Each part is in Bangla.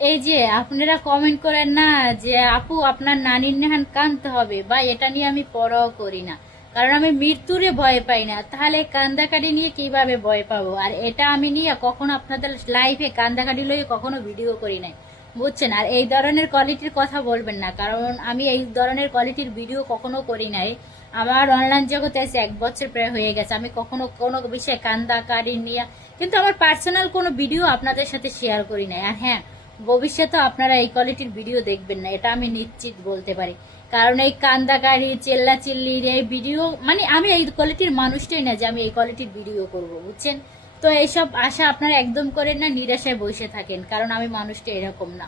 এই যে আপনারা কমেন্ট করেন না যে, আপু, আপনার নানির নেহান কাঁদতে হবে বা এটা নিয়ে আমি পড়াও করি না। কারণ আমি মৃত্যুরে ভয় পাই না। তাহলে কান্দাকাটি নিয়ে কীভাবে ভয় পাবো? আর এটা আমি নিয়ে কখনো আপনাদের লাইফে কান্দাকাটি লইয়ে কখনো ভিডিও করি নাই। বুঝছেন? আর এই ধরনের কোয়ালিটির কথা বলবেন না। কারণ আমি এই ধরনের কোয়ালিটির ভিডিও কখনো করি নাই। আমার অনলাইন জগতে এসে এক বছর প্রায় হয়ে গেছে। আমি কখনো কোনো বিষয়ে কান্দাকারি নিয়ে কিন্তু আমার পার্সোনাল কোনো ভিডিও আপনাদের সাথে শেয়ার করি নাই। আর হ্যাঁ ভবিষ্যতে আপনারা এই কোয়ালিটির ভিডিও দেখবেন না, এটা আমি নিশ্চিত বলতে পারি। কারণ এই কান্দাকারি চেল্লা চিল্লির এই ভিডিও মানে আমি এই কোয়ালিটির মানুষটাই না যে আমি এই কোয়ালিটির ভিডিও করব, বুঝছেন? তো এইসব আশা আপনারা একদম করেন না, নিরাশায় বসে থাকেন, কারণ আমি মানুষটা এরকম না।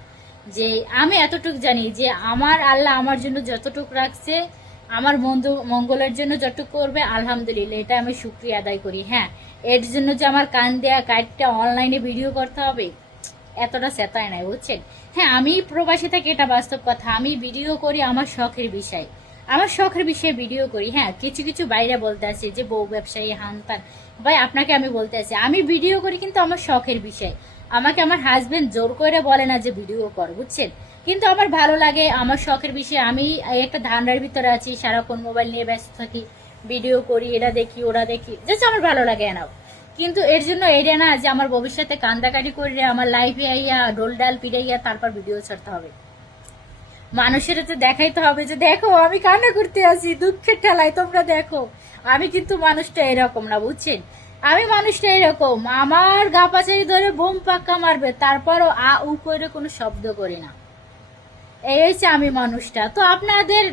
যে আমি এতটুকু জানি যে আমার আল্লাহ আমার জন্য যতটুক রাখছে, আমার বন্ধু মঙ্গলের জন্য যতটুকু করবে, আলহামদুলিল্লাহ, এটা আমি শুক্রিয়া আদায় করি। হ্যাঁ এর জন্য যে আমার কান দেয়া কাইটটা অনলাইনে ভিডিও করতে হবে এতটা চেতায় নাই, বুঝছেন? হ্যাঁ আমি প্রবাসী থাকি, এটা বাস্তব কথা। আমি ভিডিও করি আমার শখের বিষয়। আমার শখের বিষয়ে ভিডিও করি। হ্যাঁ কিছু কিছু বাইরে বলতে আছে যে বউ ব্যবসায়ী হান তান ভাই, আপনাকে আমি বলতে আছি, আমি ভিডিও করি কিন্তু আমার শখের বিষয়। আমাকে আমার হাজবেন্ড জোর করে বলে না যে ভিডিও কর, বুঝছেন? কিন্তু আমার ভালো লাগে আমার শখের বিষয়ে। আমি একটা ধান্ডার ভিতরে আছি, সারাক্ষণ মোবাইল নিয়ে ব্যস্ত থাকি ভিডিও করি, এটা দেখি ওরা দেখি। জাস্ট আমার ভালো লাগে এনাও কিন্তু এর জন্য এটা না যে আমার ভবিষ্যতে কান্দাকাটি করে আমার লাইফে আইয়া ডোল ডাল পিড়াইয়া তারপর ভিডিও ছাড়তে হবে। মানুষের তো দেখাইতে হবে যে, দেখো, আমি কান্না করতে আছি, দুঃখের ঠেলায় তোমরা দেখো। আমি কিন্তু মানুষটা এরকম না, বুঝছেন? আমি মানুষটা এরকম, আমার গা পাচারি ধরে বোম পাক্কা মারবে, তারপরও আ, উ করে কোনো শব্দ করি না। এই হচ্ছে আমি মানুষটা। তো আপনাদের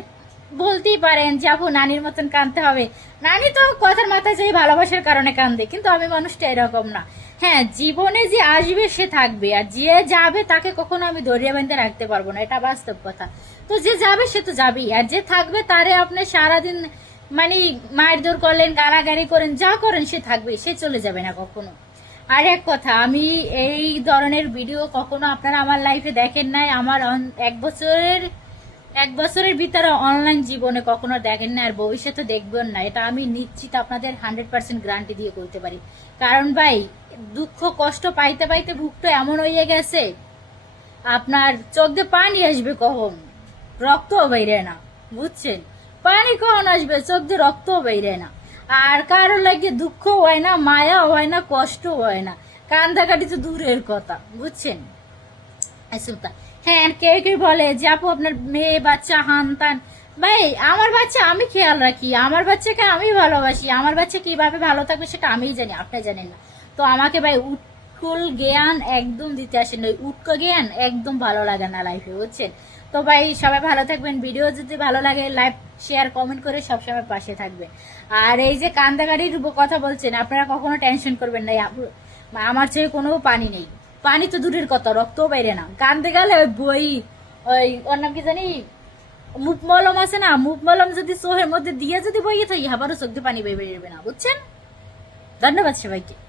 বলতেই পারেন যাব নানির মতন কানতে হবে। নানি তো কথার মাথায় যাই ভালোবাসার কারণে কান্দে, কিন্তু আমি মানুষটা এরকম না। হ্যাঁ জীবনে যে আসবে সে থাকবে, আর যে যাবে তাকে কখনো আমি দরিয়া বেঁধে রাখতে পারব না, এটা বাস্তব কথা। তো যে যাবে সে তো যাবেই, আর যে থাকবে তারে আপনি সারাদিন মানে দৌড় করলেন গালাগাড়ি করেন, যা করেন সে থাকবে, সে চলে যাবে না কখনো। আর এক কথা, আমি এই ধরনের ভিডিও কখনো আপনারা আমার লাইফে দেখেন নাই, আমার এক বছরের এক বছরের ভিতরে অনলাইন জীবনে কখনো দেখেন না আর ভবিষ্যতে দেখবেন না। এটা আমি নিশ্চিত আপনাদের হান্ড্রেড পার্সেন্ট গ্যারান্টি দিয়ে করতে পারি। কারণ ভাই, দুঃখ, কষ্ট পাইতে পাইতে বুকটা এমন হয়ে গেছে, আপনার চোখ পানি আসবে কখন? রক্তও বাইরে না, বুঝছেন? পানি কখন আসবে? চোখ দিয়ে রক্তও বাইরে না। আর কারও লাগে দুঃখ হয় না, মায়াও হয় না কষ্ট হয় না। কান্দাকাটি তো দূরের কথা, বুঝছেন? আসুতা হ্যাঁ কেউ কেউ বলে যে, আপু, আপনার মেয়ে, বাচ্চা, হান, তান। ভাই, আমার বাচ্চা আমি খেয়াল রাখি। আমার বাচ্চাকে আমি ভালোবাসি। আমার বাচ্চা কীভাবে ভালো থাকবে সেটা আমিই জানি, আপনি জানেন না। তো আমাকে ভাই উৎকুল জ্ঞান একদম দিতে আসেন ওই উৎক জ্ঞান একদম ভালো লাগে না লাইফে বুঝছেন? তো ভাই, সবাই ভালো থাকবেন। ভিডিও যদি ভালো লাগে লাইক শেয়ার কমেন্ট করে সবসময় পাশে থাকবেন। আর এই যে কান্দাগাড়ির কথা বলছেন, আপনারা কখনো টেনশন করবেন না। আমার চেয়ে কোনো পানি নেই। পানি তো দূরের কথা, রক্তও বাইরে না। কান্দে গেলে ওই বই, ওই ওর নাম কি জানি? মুখ মলম আছে না? মুখ মলম যদি চোখের মধ্যে দিয়ে যদি বইয়ে থাকি, আবারও চোখ দিয়ে পানি বাইরে বেরবে না। বুঝছেন? ধন্যবাদ সবাইকে।